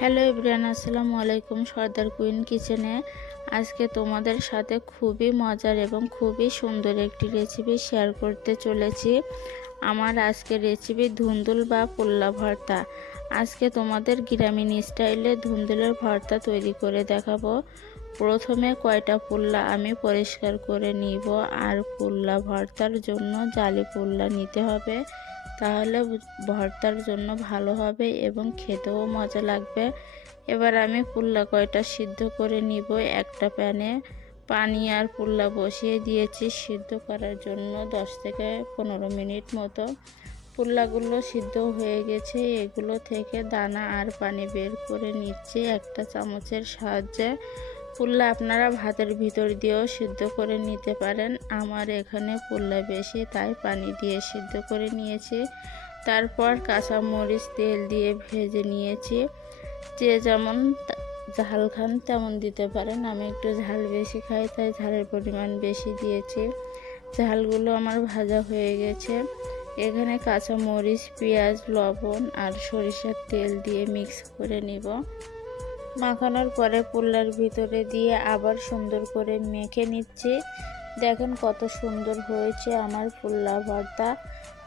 Hello everyone, আসসালামু আলাইকুম। সর্দার queen কিচেনে আজকে তোমাদের সাথে খুবই মজার এবং খুবই সুন্দর একটি রেসিপি শেয়ার করতে চলেছি। আমার আজকের রেসিপি ধুন্দুল বা পুল্লা ভর্তা। আজকে তোমাদের গ্রামীণ স্টাইলে ধুন্দুলের ভর্তা তৈরি করে দেখাবো। প্রথমে কয়টা পুল্লা আমি পরিষ্কার করে নিব, আর পুল্লা ভর্তার জন্য জালি পুল্লা নিতে হবে, তাহলে ভর্তার জন্য ভালো হবে এবং খেতেও মজা লাগবে। এবার আমি পুল্লা কয়টা সিদ্ধ করে নিব। একটা প্যানে পানি আর পুল্লা বসিয়ে দিয়েছি সিদ্ধ করার জন্য 10 থেকে 15 মিনিট মতো। পুল্লাগুলো সিদ্ধ হয়ে গেছে, এগুলো থেকে দানা আর পানি বের করে নিচ্ছি একটা চামচের সাহায্যে। পুল্লা আপনারা ভাতের ভিতর দিয়েও সিদ্ধ করে নিতে পারেন। আমার এখানে পুল্লা বেশি, তাই পানি দিয়ে সিদ্ধ করে নিয়েছি। তারপর কাঁচা মরিচ তেল দিয়ে ভেজে নিয়েছি। যে যেমন ঝাল খান তেমন দিতে পারেন। আমি একটু ঝাল বেশি খাই, তাই ঝালের পরিমাণ বেশি দিয়েছি। ঝালগুলো আমার ভাজা হয়ে গেছে। এখানে কাঁচা মরিচ, পেঁয়াজ, লবণ আর সরিষার তেল দিয়ে মিক্স করে নিব। মাখানোর পরে পুল্লার ভিতরে দিয়ে আবার সুন্দর করে মেখে নিচ্ছি। দেখেন কত সুন্দর হয়েছে আমার পুল্লা ভর্তা।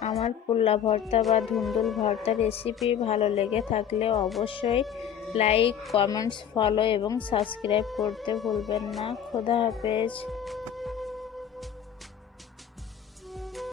আমার পুল্লা ভর্তা বা ধুন্দুল ভর্তা রেসিপি ভালো লেগে থাকলে অবশ্যই লাইক, কমেন্টস, ফলো এবং সাবস্ক্রাইব করতে ভুলবেন না। খোদা হাফেজ।